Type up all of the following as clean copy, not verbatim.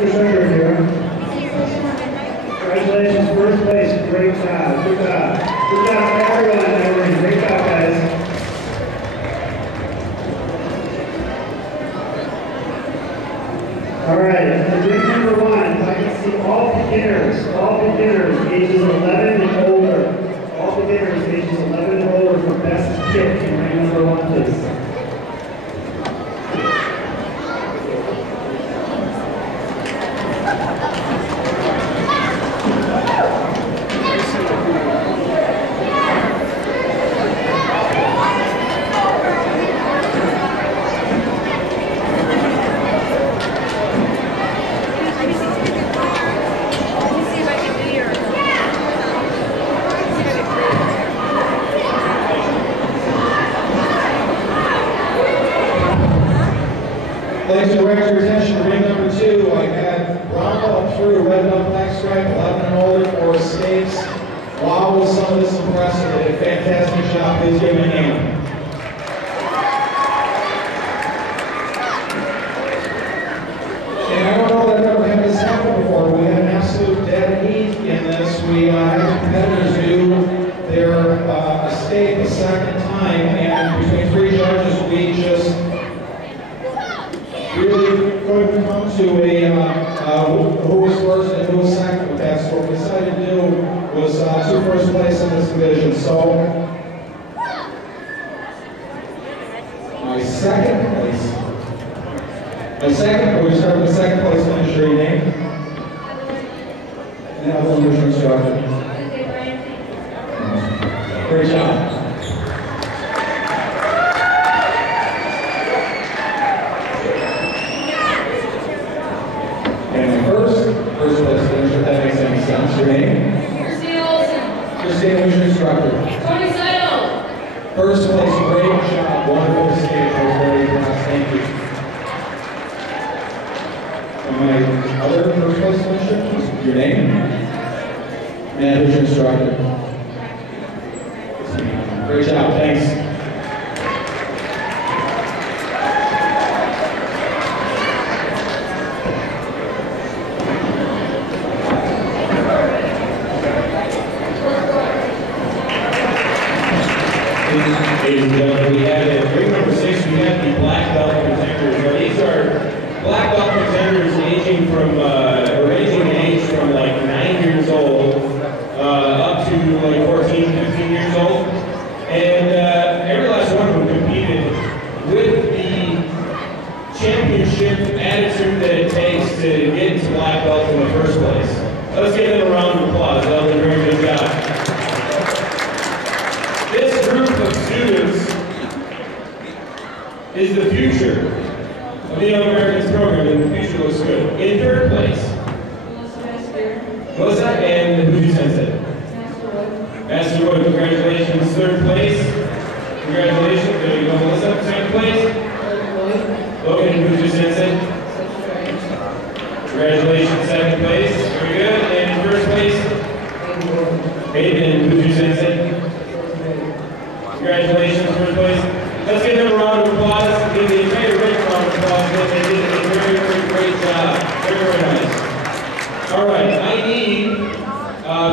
Congratulations, first place, great job, good job. Good job, everyone, great job, guys. All right, and ring number 1, I can see all beginners, ages 11 and older. All beginners, ages 11 and older for best kick. Ring number 1, please. I'd like to direct your attention to ring number 2. I had brown belt through, red belt, black stripe, 11 and older for skates. Wow, was some of this impressive. They did a fantastic job. Please give them a hand. And I don't know that I've ever had this happen before. We had an absolute dead heat in this. We had competitors do their escape a second time, and between 3 judges, we just really couldn't come to a who was first and who was second with that. So what we decided to do was 2 first place in this division. So my second place. We start with the second place finisher. Your name? And that was your instructor. Great job. First place finisher, if that makes any sense. Your name? Christina Olsen. Christina, who's your instructor? Tony Seidel. First place, great job. Wonderful skate. That was very impressive. Thank you. And my other first place finisher, your name? And who's your instructor? Great job. Thanks. Ladies and gentlemen, we have at ring number 6, we have the black belt contenders. Now, these are black belt contenders ranging in age from like 9 years old up to like 14, 15 years old. And every last one of them competed with the championship attitude that it takes to get to black belt in the first place. Let's give them a round of applause. That was a very good job. This group of students is the future of the Young Americans program, and the future looks good. In 3rd place, Melissa and who'd you sense it? Master Wood, congratulations. 3rd place, congratulations. There you go, Melissa. 2nd place, Logan, who'd you sense it? Congratulations. 2nd place, very good. And in 1st place, Hayden, who'd you sense it? Congratulations, 1st place. Let's give them a round of applause. Give the entire ring a round of applause. They did a very, very great job. Very, very nice. All right, I need,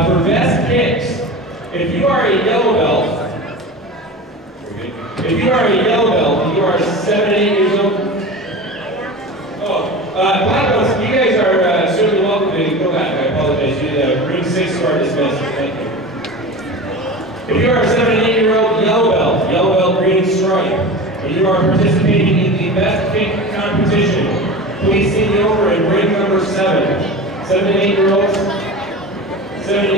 for best kicks, if you are a yellow belt, and you are 7 and 8 years old. Oh, black belts, you guys are certainly welcome to go back. I apologize. You the ring 6 are dismissed. Thank you. If you are a 7 and 8-year-old yellow belt green stripe, and you are participating in the best kick competition, please see me over in ring number 7. 7 and 8-year-olds, 7 and